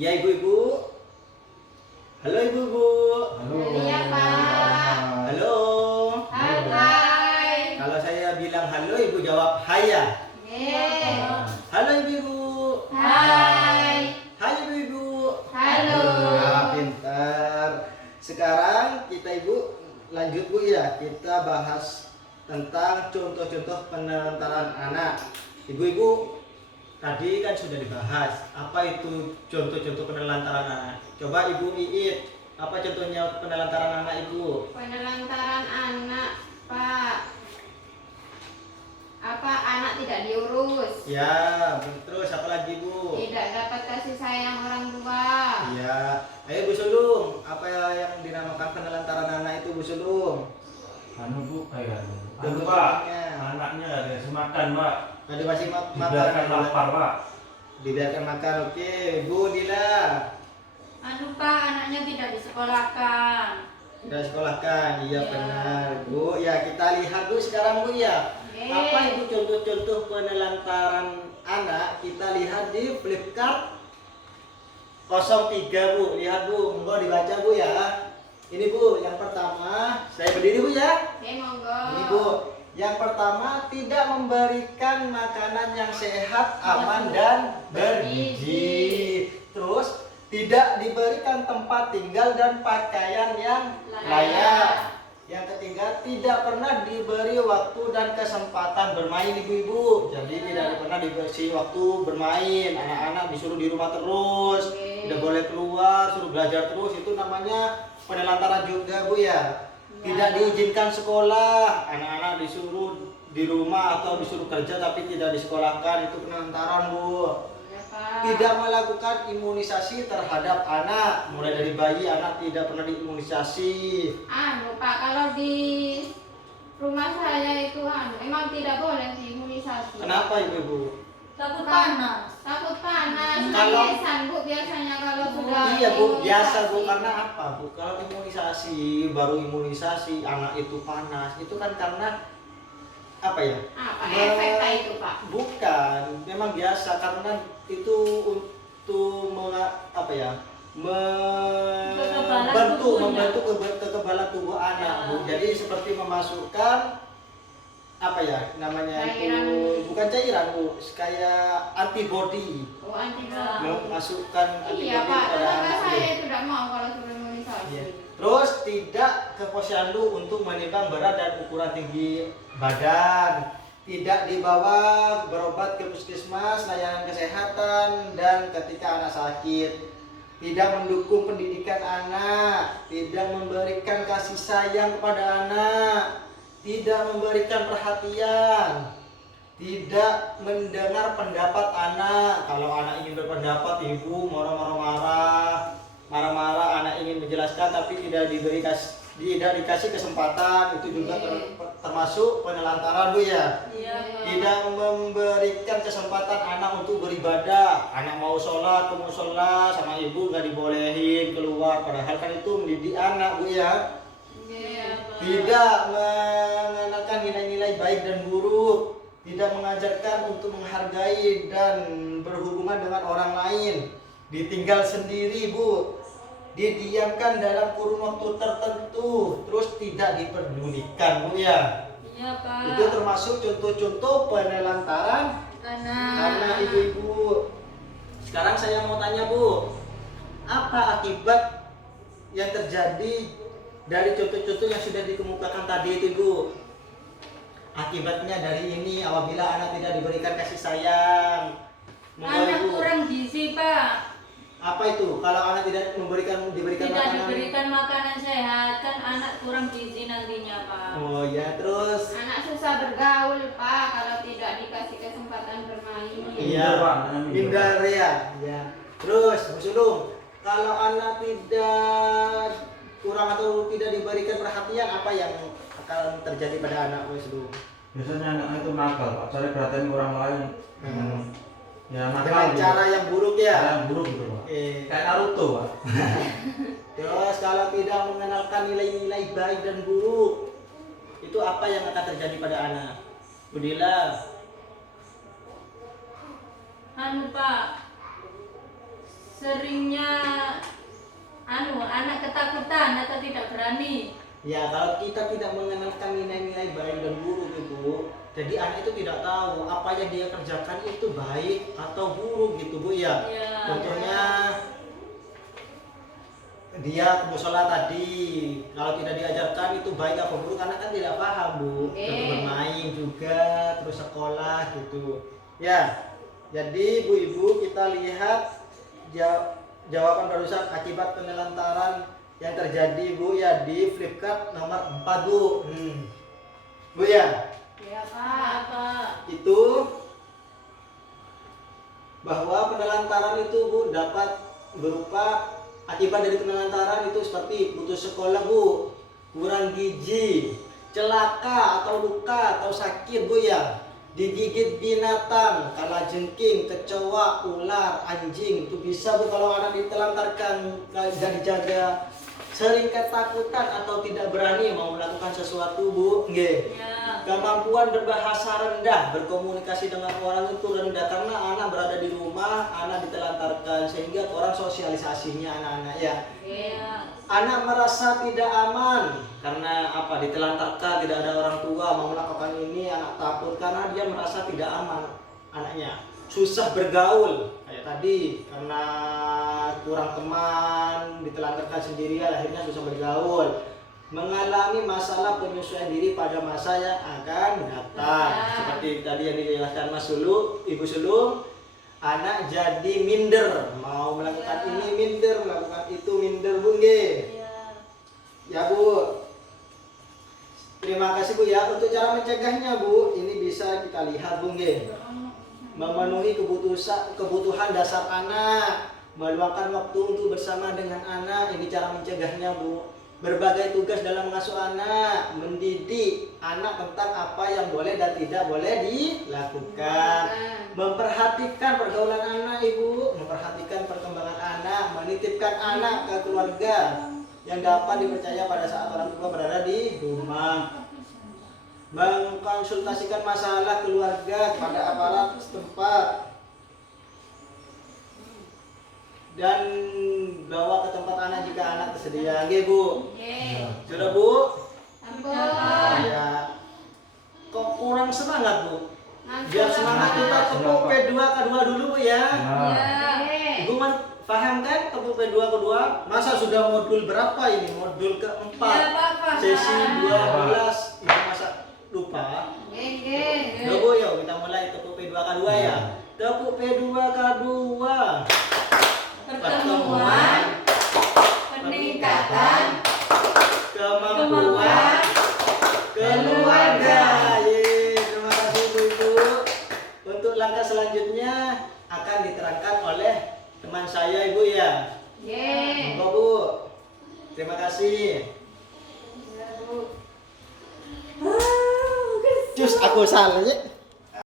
Ya ibu-ibu. Halo ibu-ibu. Halo. Iya, Pak. Halo. Hai. Kalau saya bilang halo, ibu jawab hai ya. Yeay. Halo ibu-ibu. Hai. Hai ibu-ibu. Halo. Nah, pintar. Sekarang kita ibu lanjut bu ya. Kita bahas tentang contoh-contoh penelantaran anak. Ibu-ibu tadi kan sudah dibahas apa itu contoh-contoh penelantaran anak. Coba ibu Iit, apa contohnya penelantaran anak ibu? Penelantaran anak, Pak. Apa anak tidak diurus? Ya, terus apa lagi bu? Tidak dapat kasih sayang orang tua. Ya, ayo Bu Sulung, apa yang dinamakan penelantaran anak itu Bu Sulung? Bu, anu Pak, Contohnya. anaknya ada kasih makan Pak, Nah, dikasih dibiarkan makan. lapar Pak. Dibiarkan makan, oke. Bu Dila, Pak, anaknya tidak disekolahkan. tidak sekolahkan, iya Ya. benar Bu. Ya kita lihat Bu sekarang Bu ya. Yeay. Apa itu contoh-contoh penelantaran anak? Kita lihat di flip card 03 Bu. Lihat Bu, monggo dibaca Bu ya. Ini Bu, yang pertama, saya berdiri Bu ya. Oke, monggo. Ini Bu, yang pertama tidak memberikan makanan yang sehat, aman dan bergizi. Terus tidak diberikan tempat tinggal dan pakaian yang layak. Yang ketiga tidak pernah diberi waktu dan kesempatan bermain ibu-ibu. Jadi tidak pernah diberi waktu bermain. Anak-anak disuruh di rumah terus, tidak boleh keluar, suruh belajar terus. Itu namanya penelantaran juga Bu ya. Tidak diizinkan sekolah, anak-anak disuruh di rumah atau disuruh kerja tapi tidak disekolahkan, itu penelantaran Bu. Ya, Pak. Tidak melakukan imunisasi terhadap anak, mulai dari bayi anak tidak pernah diimunisasi. Pak, kalau di rumah saya itu emang tidak boleh diimunisasi. Kenapa ibu-ibu? Takut panas. Takut panas, Kalau- tangisan Bu biasanya kalau sudah Iya Bu, biasa Bu, imunisasi. karena apa Bu? Kalau imunisasi, baru imunisasi, anak itu panas, itu kan karena apa ya? Apa efeknya itu Pak? Bukan, memang biasa karena itu untuk apa ya? Kekebalan Membentuk tubuhnya. kekebalan tubuh anak Ya. Bu. Jadi seperti memasukkan apa ya namanya Cairan. itu, bukan cairan Bu, kayak antibody, Oh, Ya. memasukkan antibody Iya Pak, pada tetangga anak. saya Iya. tidak mau kalau sudah imunisasi. Iya. Terus tidak ke posyandu untuk menimbang berat dan ukuran tinggi badan. Tidak dibawa berobat ke puskesmas, layanan kesehatan, dan ketika anak sakit. Tidak mendukung pendidikan anak, tidak memberikan kasih sayang kepada anak, tidak memberikan perhatian, tidak mendengar pendapat anak. Kalau anak ingin berpendapat, ibu marah-marah, anak ingin menjelaskan tapi tidak dikasih kesempatan, itu juga termasuk penelantaran Bu ya. Iya. Tidak memberikan kesempatan anak untuk beribadah. Anak mau sholat ke musola sama ibu nggak dibolehin keluar, padahal kan itu mendidik anak Bu ya. Iya, Pak. Tidak mengenakan nilai-nilai baik dan buruk, tidak mengajarkan untuk menghargai dan berhubungan dengan orang lain, ditinggal sendiri Bu, didiamkan dalam kurun waktu tertentu, terus tidak diperdulikan Bu ya. Iya, Pak. Itu termasuk contoh-contoh penelantaran anak ibu-ibu. Sekarang saya mau tanya Bu, apa akibat yang terjadi dari contoh-contoh yang sudah dikemukakan tadi itu Bu? Akibatnya dari ini apabila anak tidak diberikan kasih sayang. Monggo, Anak Ibu. kurang gizi, Pak. Apa itu? Kalau anak tidak diberikan Tidak makanan. diberikan makanan sehat, kan anak kurang gizi nantinya, Pak. Oh ya, terus Anak susah bergaul Pak kalau tidak dikasih kesempatan bermain. iya, Minder, Pak, namanya minder, minder ya. Ya. Terus Bu Sulung, kalau anak tidak kurang atau tidak diberikan perhatian, apa yang akan terjadi pada anak Bu Sulung? Biasanya anak itu nakal Pak, cari perhatian orang lain. Ya nakal Dengan gitu. cara yang buruk Cara ya. yang buruk gitu Pak. Kayak Naruto Pak. Terus kalau tidak mengenalkan nilai-nilai baik dan buruk, itu apa yang akan terjadi pada anak? Budila. Pak, seringnya anak ketakutan atau tidak berani. Ya, kalau kita tidak mengenalkan nilai-nilai baik dan buruk Ibu, jadi anak itu tidak tahu apa yang dia kerjakan itu baik atau buruk gitu Bu ya. Ya. Contohnya dia ke musola tadi, kalau tidak diajarkan itu baik apa buruk, anak kan tidak paham Bu. Oke. Contoh bermain juga, terus sekolah gitu. Ya, jadi Bu-ibu kita lihat jawaban barusan akibat penelantaran yang terjadi Bu ya di flip card nomor 4 Bu. Bu ya, Ya Pak. Apa? itu bahwa penelantaran itu Bu dapat berupa akibat dari penelantaran itu seperti putus sekolah Bu, kurang gizi, celaka atau luka atau sakit Bu ya, digigit binatang, kalajengking, kecoa, ular, anjing, itu bisa Bu kalau anak ditelantarkan dan dijaga. Sering ketakutan atau tidak berani mau melakukan sesuatu Bu, nggih. Ya. Kemampuan berbahasa rendah, berkomunikasi dengan orang itu rendah karena anak berada di rumah, anak ditelantarkan sehingga orang sosialisasinya anak-anak ya. Ya. Anak merasa tidak aman karena apa? Ditelantarkan, tidak ada orang tua mau melakukan ini, anak takut karena dia merasa tidak aman anaknya. Susah bergaul kayak tadi karena kurang teman, ditelantarkan sendirian akhirnya susah bergaul. Mengalami masalah penyesuaian diri pada masa yang akan datang. Ya. Seperti tadi yang dijelaskan Mas Sulu, Ibu Sulung, anak jadi minder, mau melakukan Ya. ini minder, melakukan itu minder Bu nggih. Ya. Ya Bu. Terima kasih Bu ya. Untuk cara mencegahnya Bu, ini bisa kita lihat Bu nggih. Memenuhi kebutuhan dasar anak, meluangkan waktu untuk bersama dengan anak, ini cara mencegahnya Bu. Berbagai tugas dalam mengasuh anak, mendidik anak tentang apa yang boleh dan tidak boleh dilakukan. Memperhatikan pergaulan anak Ibu, memperhatikan perkembangan anak, menitipkan anak ke keluarga yang dapat dipercaya pada saat orang tua berada di rumah. Mengkonsultasikan masalah keluarga kepada aparat setempat dan bawa ke tempat anak jika anak tersedia. Nggih Bu. Oke. Sudah Bu? Ampun. Ya. Kok kurang semangat Bu? Ampun. Biar semangat kita tepuk P2 kedua dulu Bu ya. Ya. Ibu paham kan tepuk P2 kedua? Masa sudah modul berapa ini? Modul keempat. Ya, Pak, paham. Sesi 12. Ibu masa lupa? Oke. Yuk Bu, yuk kita mulai tepuk P2 K2 ya. Tepuk P2 K2. Pertemuan, peningkatan, Kemampuan keluarga. Yeay, terima kasih Bu-ibu. Untuk langkah selanjutnya akan diterangkan oleh teman saya Ibu ya. Ye. Monggo Bu. Terima kasih. Ya Bu. Cus aku salah ya.